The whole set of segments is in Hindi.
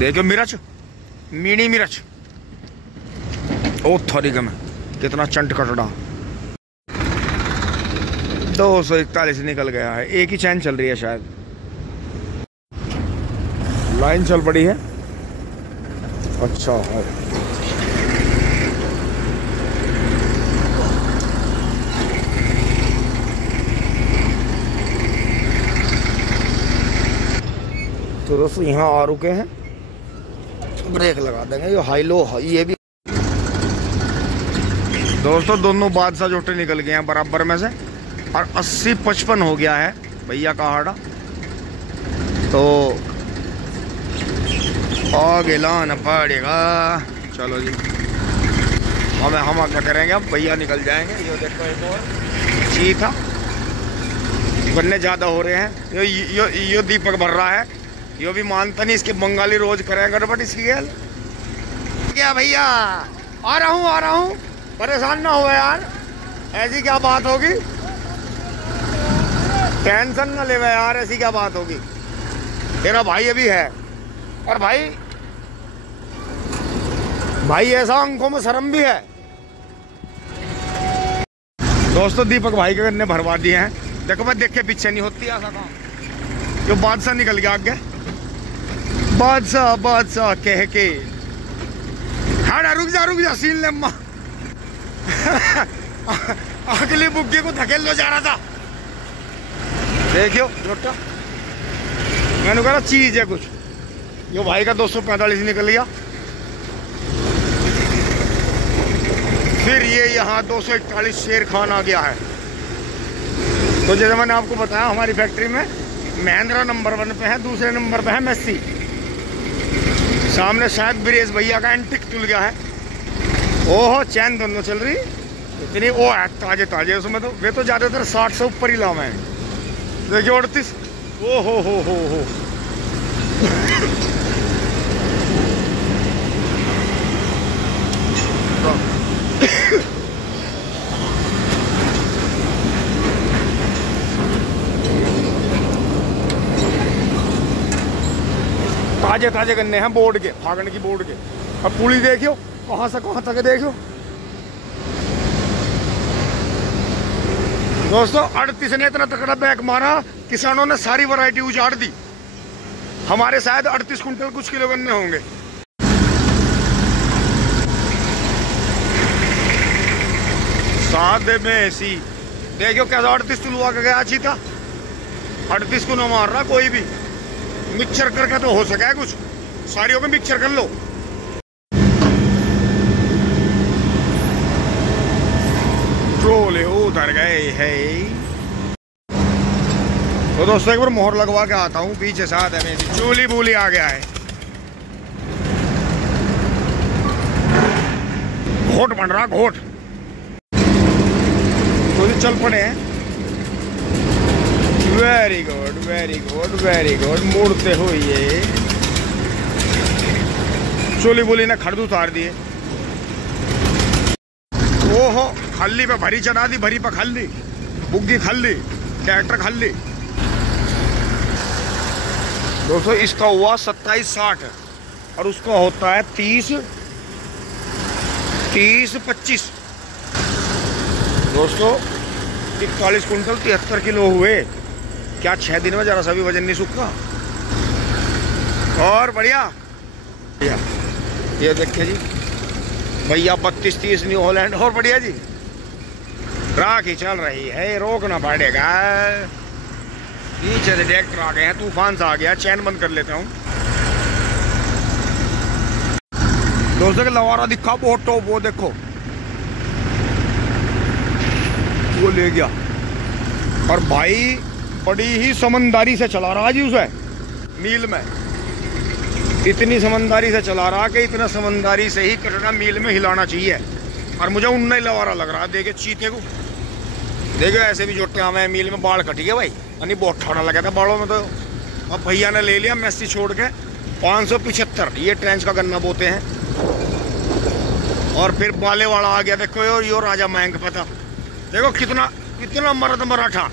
देखो मिर्च, मीनी मिर्च, ओ थोड़ी कम कितना चंट कटड़ा। 241 निकल गया है। एक ही चैन चल रही है शायद, लाइन चल पड़ी है। अच्छा है। तो दोस्तों यहाँ आ रुके हैं, ब्रेक लगा देंगे। ये हाई लो ये भी दोस्तों दोनों बादशाह जोटे निकल गए हैं बराबर में से, और 80-55 हो गया है भैया का हाड़ा। तो आगे लाना पड़ेगा। चलो जी, हम क्या करेंगे, अब भैया निकल जाएंगे। ये देखो एक और चीता, गन्ने ज्यादा हो रहे हैं। यो दीपक भर रहा है, यो भी मानता नहीं, इसके बंगाली रोज करेंगे गड़बड़ इसकी गैल। क्या भैया आ रहा हूँ, परेशान ना हो यार, ऐसी क्या बात होगी, टेंशन ना ले यार, ऐसी क्या बात होगी। तेरा भाई अभी है, और भाई ऐसा आंखों में शर्म भी है। दोस्तों दीपक भाई के गन्ने भरवा दिए हैं। देखो मैं देख के पीछे नहीं होती ऐसा काम। जो बादशाह निकल गया आगे, बादशाह कह के। हाँ रुक जा सीन ले अम्मा। अगली बुग्गी को धकेल लो जा रहा था। देखियो लोटा, मैंने कहा चीज है कुछ। यो भाई का 245 निकल गया। फिर ये यहाँ 241 शेर खान आ गया है। तो जैसे मैंने आपको बताया, हमारी फैक्ट्री में महिंद्रा नंबर 1 पे है, दूसरे नंबर पे है मेस्सी। सामने शायद ब्रेज भैया का एंटिक चल गया है। ओहो चैन दोनों चल रही इतनी, वो है ताजे उसमें। तो वे तो ज्यादातर 60 से ऊपर ही लाम है। देखिए 38। ओ हो ताजे गन्ने हैं बोर्ड के, फागण की बोर्ड के। अब पुली देखियो कहां से कहां तक देखियो दोस्तों। 38 ने इतना तकड़ा बैक मारा, किसानों ने सारी वैरायटी उजाड़ दी। हमारे शायद 38 कुंटल कुछ किलो गन्ने होंगे। सादे में ऐसी देखियो कैसा 38 तुलवा के गया चीता। 38 को न मार रहा कोई भी। मिक्सचर करके तो हो सका है कुछ, सारियों को मिक्सचर कर लो। ट्रोले उधर गए है। तो दोस्तों एक बार मोहर लगवा के आता हूँ, पीछे साथ है मेरी चूली बूली आ गया है। घोट बन रहा घोट। तो चल पड़े हैं। वेरी गुड मुड़ते हुए चोली बोली ने खड़दू उतार दिए। ओहो खल्ली पे भरी चढ़ा दी, भरी पे खल्ली, बुग्गी खल्ली, ट्रैक्टर खल्ली। दोस्तों इसका हुआ 27-60 और उसका होता है 30-25। दोस्तों 41 कुंटल 73 किलो हुए। क्या 6 दिन में जरा सा भी वजन नहीं सूखा। और बढ़िया ये देखिए जी भैया 32-30 न्यू हॉलैंड। और बढ़िया जी राखी चल रही है, रोकना पड़ेगा। नीचे से ट्रैक्टर आ गए हैं, तूफान सा आ गया। चैन बंद कर लेता हूँ। दोस्तों का लवारा दिखा बहुत टॉप, वो देखो वो ले गया। और भाई बड़ी ही समझदारी से चला रहा जी उसे मील में। इतनी समझदारी से चला रहा कि इतना समझदारी से ही कटड़ा मील में हिलाना चाहिए। और मुझे उन्ना ही लवारा लग रहा है। देखे चीते को, देखो ऐसे भी जोटे हमें मील में बाल कटी है भाई, यानी बहुत ठाड़ा लगा था बालों में। तो अब भैया ने ले लिया मेस्सी छोड़ के 575। ये ट्रेंच का गन्ना बोते हैं। और फिर बाले वाला आ गया देखो, और यो राजा महंग पता देखो कितना मर्द मराठा।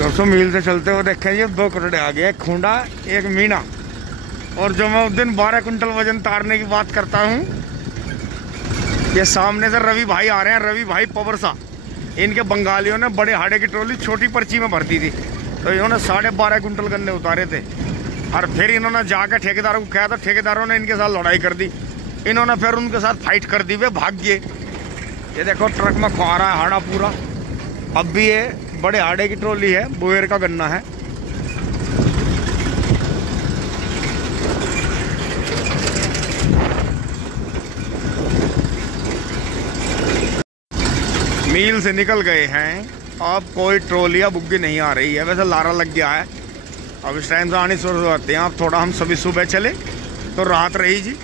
दोस्तों मील से चलते हुए देखें जी 2 कटड़े आ गए, एक खूंडा एक मीना। और जो मैं उस दिन 12 कुंटल वजन तारने की बात करता हूँ, ये सामने से रवि भाई आ रहे हैं, रवि भाई पवरसा। इनके बंगालियों ने बड़े हाड़े की ट्रॉली छोटी पर्ची में भरती थी, तो इन्होंने 12.5 कुंटल गन्ने उतारे थे। और फिर इन्होंने जाकर ठेकेदारों को कहा, तो ठेकेदारों ने इनके साथ लड़ाई कर दी। इन्होंने फिर उनके साथ फाइट कर दी, वे भाग गए। ये देखो ट्रक में खा रहा है हाड़ा पूरा। अब भी ये बड़े हाड़े की ट्रॉली है, बुएर का गन्ना है। मील से निकल गए हैं, अब कोई ट्रॉली या बुग्गी नहीं आ रही है। वैसे लारा लग गया है, अब इस टाइम से आने शुरू होते हैं। अब थोड़ा हम सभी सुबह चले तो रात रही जी।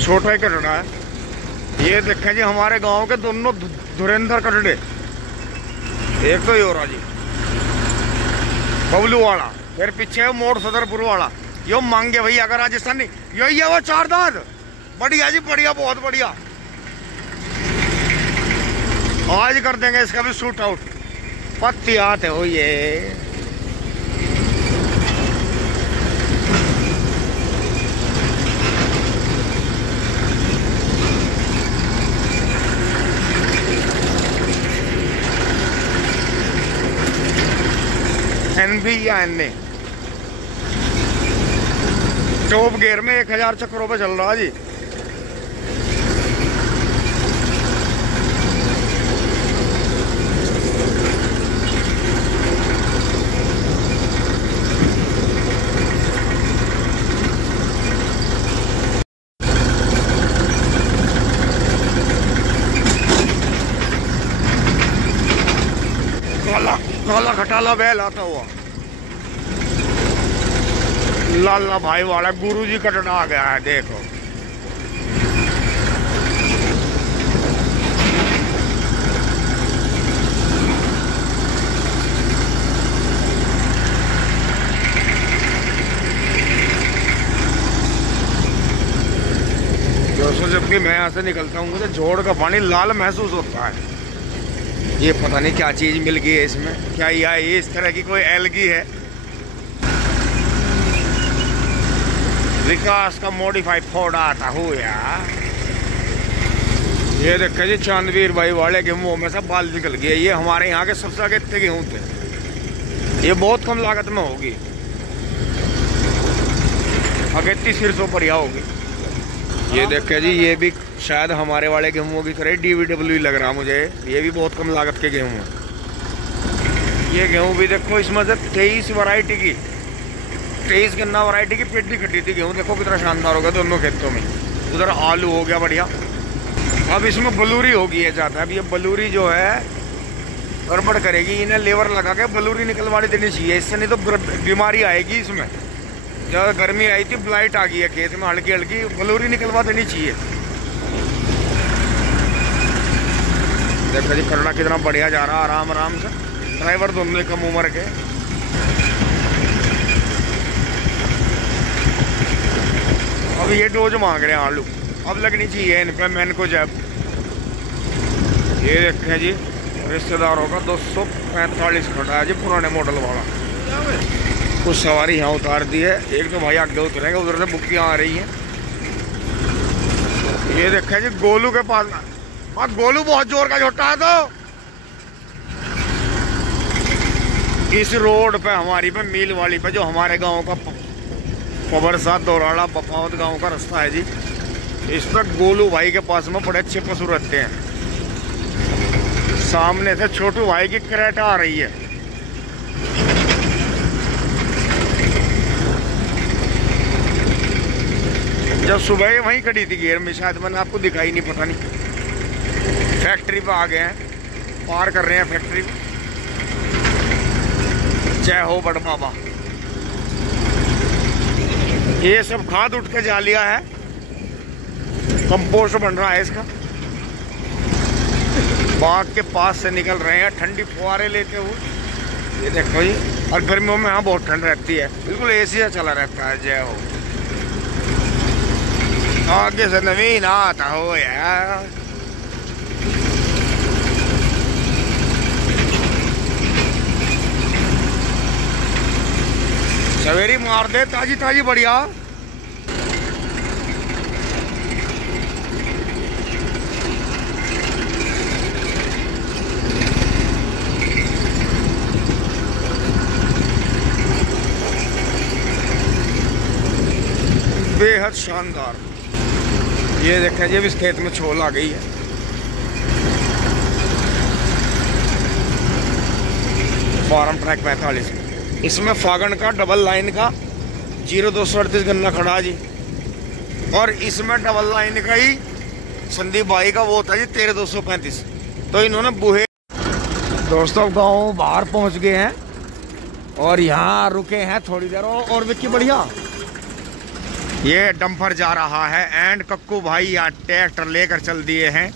छोटा ही कटड़ा है। ये देखें जी हमारे गांव के दोनों धुरेंद्र कटड़े। एक तो योरा जी बबलू वाला, फिर पीछे है मोड़ सदरपुर वाला। यो मांगे भैया का राजस्थानी, यही है वो 4 दांत। बढ़िया जी बढ़िया, बहुत बढ़िया। आज कर देंगे इसका भी शूट आउट। पत्ती आते हो ये NB या NA टॉप गियर में 1000 चक्करों पे चल रहा जी। काला काला खटाला बैल आता हुआ लाला भाई वाला गुरुजी कटड़ा आ गया है। देखो दोस्तों, जबकि मैं यहाँ से निकलता हूँ मुझे जोड़ का पानी लाल महसूस होता है। ये पता नहीं क्या चीज मिल गई है इसमें, क्या ये इस तरह की कोई एल्गी है। विकास का मॉडिफाइड फोर्ड आता हो यार। ये देखे जी चांदवीर भाई वाले गेहूं में से बाल निकल गए। ये हमारे यहाँ के सबसे आगे इतने गेहूं थे। ये बहुत कम लागत में होगी, अगेती सिरसों पर होगी। ये देखे जी ये भी शायद हमारे वाले गेहूं की तरह DVW लग रहा मुझे। ये भी बहुत कम लागत के गेहूं है। ये गेहूं भी देखो, इसमें से 23 वैरायटी की 23 गन्ना वैरायटी की पेटी खटी थी गेहूं। देखो कितना शानदार हो गया दोनों खेतों में। उधर आलू हो गया बढ़िया। अब इसमें बलूरी होगी ये ज़्यादा। अब ये बलूरी जो है गड़बड़ करेगी, इन्हें लेबर लगा के बलूरी निकलवानी देनी चाहिए, इससे नहीं तो बीमारी आएगी इसमें। ज़्यादा गर्मी आई थी, ब्लाइट आ गई है खेत में, हल्की हल्की बलूरी निकलवा देनी चाहिए। देखो जी कटड़ा कितना बढ़िया जा रहा आराम आराम से। ड्राइवर दोनों कम उम्र के। अब ये डोज मांग रहे हैं आलू, अब लगनी चाहिए इन पे मैन को जब। ये देखें जी रिश्तेदारों का 245 खड़ा है जी, पुराने मॉडल वाला। कुछ सवारी यहाँ उतार दी है, एक तो भाई आगे उतरेंगे, उधर से बुक्कियाँ आ रही हैं। ये देखें जी गोलू के पास। हाँ गोलू बहुत जोर का झोटा है। तो इस रोड पे हमारी पे मील वाली पे जो हमारे गांव का पवरसा दौराड़ा बफावत गांव का रास्ता है जी, इस पर गोलू भाई के पास में बड़े अच्छे पशु रहते हैं। सामने से छोटू भाई की क्रेटा आ रही है। जब सुबह वहीं खड़ी थी गेर में, शायद मैंने आपको दिखाई नहीं, पता नहीं। फैक्ट्री पे आ गए हैं, पार कर रहे हैं फैक्ट्री। जय हो बड़ बाबा। ये सब खाद उठ के जा लिया है, कंपोस्ट बन रहा है इसका। बाग के पास से निकल रहे हैं ठंडी फुहारे लेते हुए। ये देखो जी, और गर्मियों में यहाँ बहुत ठंड रहती है, बिल्कुल एसी से चला रहता है। जय हो, आगे से नवीन आता हो यार। सवेरी मार दे ताजी ताजी बढ़िया। बेहद शानदार। ये देखें जी, इस खेत में छोल आ गई है। फार्म ट्रैक 45, इसमें फागण का डबल लाइन का 0238 गन्ना खड़ा जी, और इसमें डबल लाइन का ही संदीप भाई का वो होता जी 13235। तो इन्होंने बूहे। दोस्तों गांव बाहर पहुंच गए हैं और यहाँ रुके हैं थोड़ी देर और विक्की बढ़िया। ये डंपर जा रहा है एंड कक्कू भाई यहाँ ट्रैक्टर लेकर चल दिए हैं,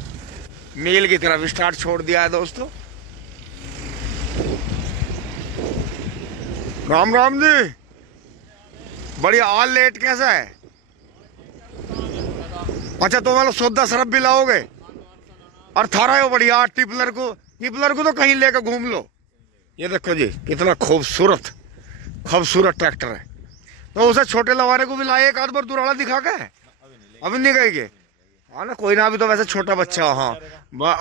मील की तरफ स्टार्ट छोड़ दिया है। दोस्तों राम राम जी, बढ़िया। ऑल लेट कैसा है? अच्छा, तो मतलब सौदा सरफ भी लाओगे और थारा हो बढ़िया। टिपलर को तो कहीं लेकर घूम लो। ये देखो जी, कितना खूबसूरत ट्रैक्टर है। तो उसे छोटे लवारे को भी लाए, एक आध बार दुराड़ा दिखा के। अभी नहीं गए? हाँ ना, कोई ना, अभी तो वैसे छोटा बच्चा। हाँ,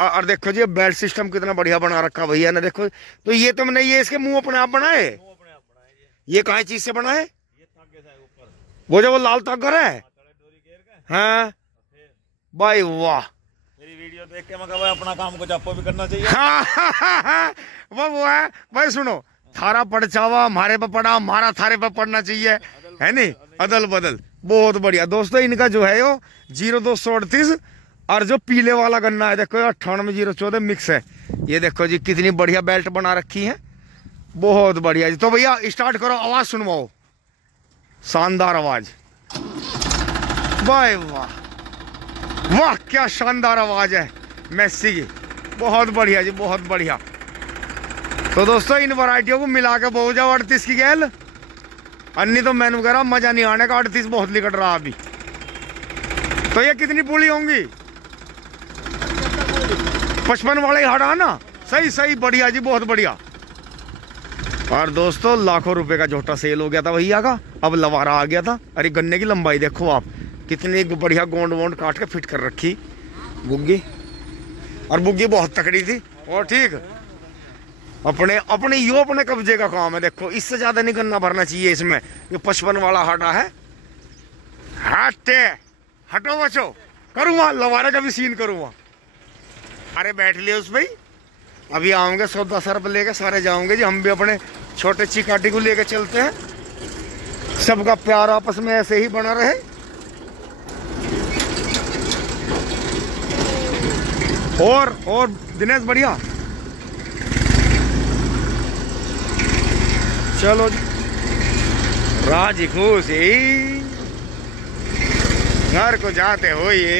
और देखो जी बेल्ट सिस्टम कितना बढ़िया बना रखा भैया ने। देखो तो ये तुम नहीं, ये इसके मुंह अपने आप बनाए। ये कहाँ चीज से बना है? वो जो वो लाल तगर है। हाँ भाई वाह, मेरी वीडियो देख के मैं कहा अपना काम कुछ आपको भी करना चाहिए। हाँ, वो है भाई। सुनो, थारा पड़चावा हमारे पे पड़ा, हमारा थारे पे पड़ना चाहिए, है नहीं? अदल बदल, बहुत बढ़िया। दोस्तों इनका जो है वो 0238 और जो पीले वाला गन्ना है देखो 98 मिक्स है। ये देखो जी, कितनी बढ़िया बेल्ट बना रखी है, बहुत बढ़िया जी। तो भैया स्टार्ट करो, आवाज सुनवाओ, शानदार आवाज। वाह वाह वाह, क्या शानदार आवाज है मैसी की, बहुत बढ़िया जी, बहुत बढ़िया। तो दोस्तों इन वैरायटियों को मिला के बहुत जाओ 38 की गैल। अन्नी तो मैंने कह रहा मजा नहीं आने का, 38 बहुत निकट रहा अभी। तो ये कितनी पूली होंगी? 55 वाले हटा ना। सही बढ़िया जी, बहुत बढ़िया। और दोस्तों लाखों रुपए का झोटा सेल हो गया था भैया का, अब लवारा आ गया था। अरे गन्ने की लंबाई देखो आप, कितनी बढ़िया गोंड वोंड काट के फिट कर रखी बुग्गी, और बुग्गी बहुत तकड़ी थी। और ठीक अपने कब्जे का काम है। देखो इससे ज्यादा नहीं गन्ना भरना चाहिए इसमें। ये 55 वाला हटा है। हटो बचो, करूँगा लवारे का भी सीन करूँगा। अरे बैठ लिए उस भाई, अभी आऊंगे सौदा सरप लेके सारे जाओगे जी। हम भी अपने छोटे चिकाटी को लेके चलते हैं, सबका प्यार आपस में ऐसे ही बना रहे। और दिनेश बढ़िया, चलो जी। राजी खुशी घर को जाते हो ये।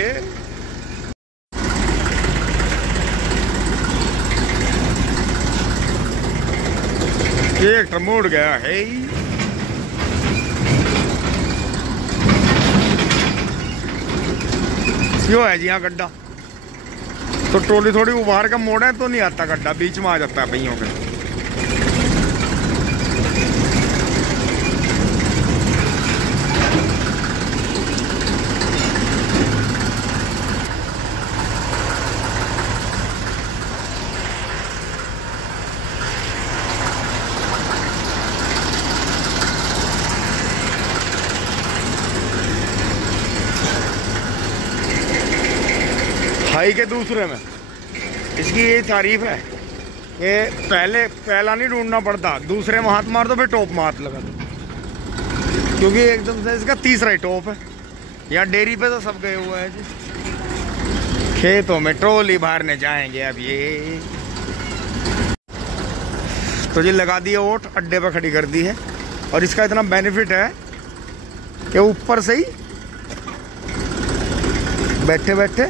एक मुड़ गया है। यो है जी यहाँ गड्ढा, तो ट्रोली थोड़ी उभार का मोड़ है तो नहीं आता गड्ढा, बीच में आ जाता है पहियों के। भाई के दूसरे में इसकी ये तारीफ है कि पहला नहीं ढूंढना पड़ता, दूसरे में हाथ मार दो फिर टॉप में हाथ लगा दो, क्योंकि एकदम से इसका तीसरा ही टॉप है। यहाँ डेयरी पे तो सब गए हुए हैं जी। खेतों में ट्रॉली भरने जाएंगे अब ये। तो जी लगा दिए ओट, अड्डे पे खड़ी कर दी है। और इसका इतना बेनिफिट है कि ऊपर से ही बैठे बैठे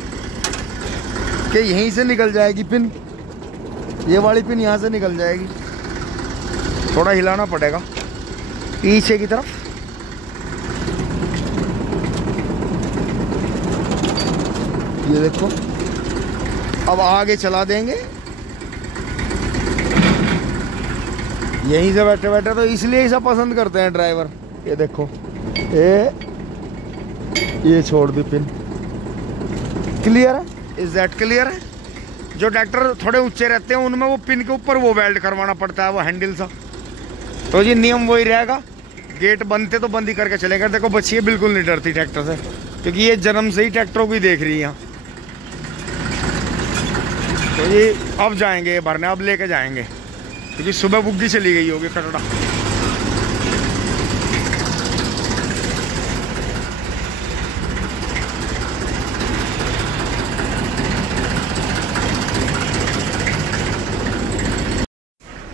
कि यहीं से निकल जाएगी पिन, ये वाली पिन यहाँ से निकल जाएगी। थोड़ा हिलाना पड़ेगा पीछे की तरफ। ये देखो, अब आगे चला देंगे यहीं से बैठे बैठे, तो इसलिए ऐसा पसंद करते हैं ड्राइवर। ये देखो, ये छोड़ दी पिन। क्लियर है? इज दैट क्लियर है? जो ट्रैक्टर थोड़े ऊंचे रहते हैं उनमें वो पिन के ऊपर वो वेल्ड करवाना पड़ता है, वो हैंडल सा। तो जी नियम वही रहेगा, गेट बंद थे तो बंद ही करके चलेगा। देखो बच्ची बिल्कुल नहीं डरती ट्रैक्टर से, क्योंकि ये जन्म से ही ट्रैक्टरों को ही देख रही है यहाँ। तो ये अब जाएंगे ये भरने, अब लेके जाएंगे, क्योंकि सुबह बुग्गी चली गई होगी कटड़ा।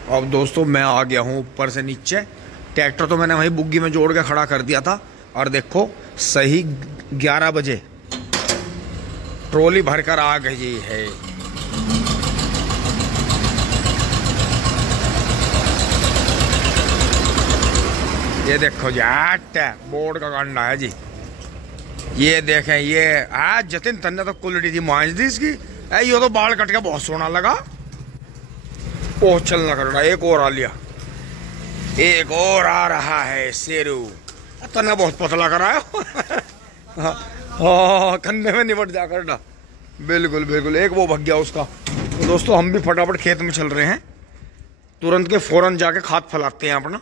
अब दोस्तों मैं आ गया हूँ ऊपर से नीचे। ट्रैक्टर तो मैंने वहीं बुग्गी में जोड़ के खड़ा कर दिया था, और देखो सही 11 बजे ट्रॉली भरकर आ गई है। ये देखो जी, बोर्ड का कांडा है जी। ये देखें, ये आज जतिन तन्ने तो क्वालिटी थी मांझ दी इसकी। ये तो बाल कट के बहुत सोना लगा। ओह चलना करना, एक और आ लिया, एक और आ रहा है शेरू। तन्ने बहुत पतला कराया। हाँ कंधे में निपट जा करना। बिल्कुल बिल्कुल, एक वो भग गया उसका। तो दोस्तों हम भी फटाफट खेत में चल रहे हैं, तुरंत के फौरन जाके खाद फैलाते हैं अपना।